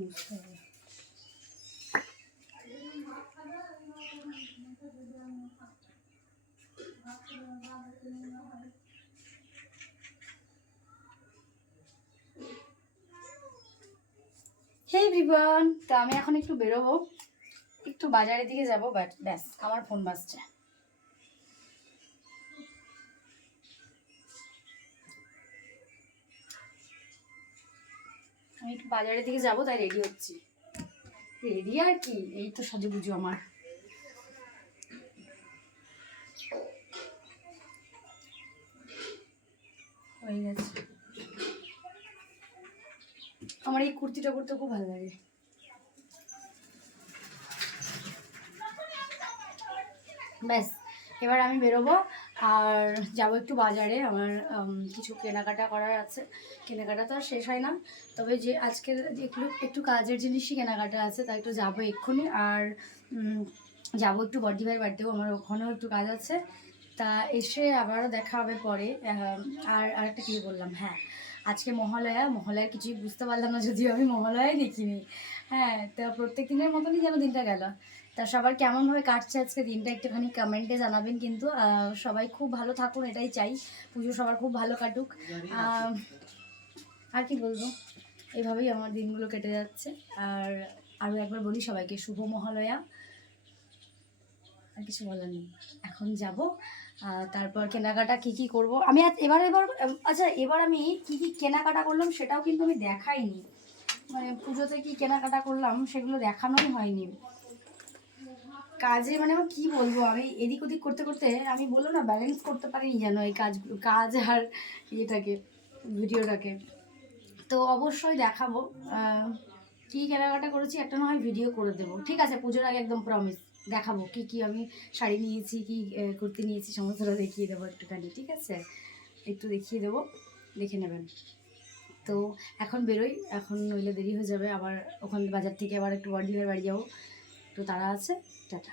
মুছতে হবে হেই তো আমি এখন একটু বেরোবো। একটু বাজারের দিকে যাব বাট ব্যাস, আমার ফোন বাজছে। আমি একটু বাজারের দিকে যাব, তাই রেডি হচ্ছি। রেডি আর কি? এই তো সাজুগুজু আমার। হয়ে গেছে। আমার এই কুর্তিটা পরতে খুব ভালো লাগে। ব্যাস। এবার আমি বেরোবো আর যাব একটু বাজারে। আমার কিছু কেনাকাটা করার আছে। কেনাকাটা তো আর শেষ হয় না। তবে যে আজকে একটু একটু কাজের জিনিসই কেনাকাটা আছে, তাই একটু যাব এক্ষুনি। আর যাব একটু বডি ভাইয়ের বাড়িতেও আমার ওখানেও একটু কাজ আছে। তা এসে আবারও দেখা হবে পরে। আর আরেকটা কী বললাম হ্যাঁ আজকে মহালয়া। মহালয়া কিছুই বুঝতে পারলাম না, যদিও আমি মহালয়াই দেখিনি। হ্যাঁ তা প্রত্যেক দিনের মতনই যেন দিনটা গেল। তা সবার কেমনভাবে কাটছে আজকে দিনটা একটুখানি কমেন্টে জানাবেন কিন্তু সবাই খুব ভালো থাকুন, এটাই চাই। পুজো সবার খুব ভালো কাটুক। আর কি বলব? এভাবেই আমার দিনগুলো কেটে যাচ্ছে। আর আরও একবার বলি সবাইকে শুভ মহালয়া। আর কিছু বলার নেই। এখন যাব। তারপর কেনাকাটা কি কি করব? আমি এবার এবার আচ্ছা এবার আমি কি কি কেনাকাটা করলাম সেটাও কিন্তু আমি দেখাইনি। মানে পুজোতে কি কেনাকাটা করলাম সেগুলো দেখানোই হয়নি। কাজে মানে আমার কি বলব? আমি এদিক ওদিক করতে করতে আমি বলল না ব্যালেন্স করতে পারিনি যেন এই কাজগুলো কাজ আর ইয়েটাকে, ভিডিওটাকে। তো অবশ্যই দেখাবো। কি কেনাকাটা করেছি একটা না হয় ভিডিও করে দেবো। ঠিক আছে, পুজোর আগে একদম প্রমিস দেখাবো কি কি আমি শাড়ি নিয়েছি, কি কুর্তি নিয়েছি, সমস্তটা দেখিয়ে দেবো একটুখানি, ঠিক আছে? একটু দেখিয়ে দেবো, দেখে নেবেন। তো এখন বেরোই, এখন নইলে দেরি হয়ে যাবে, আবার ওখান বাজার থেকে আবার একটু বড় বাড়ি যাব। তো তারা আছে টাটা।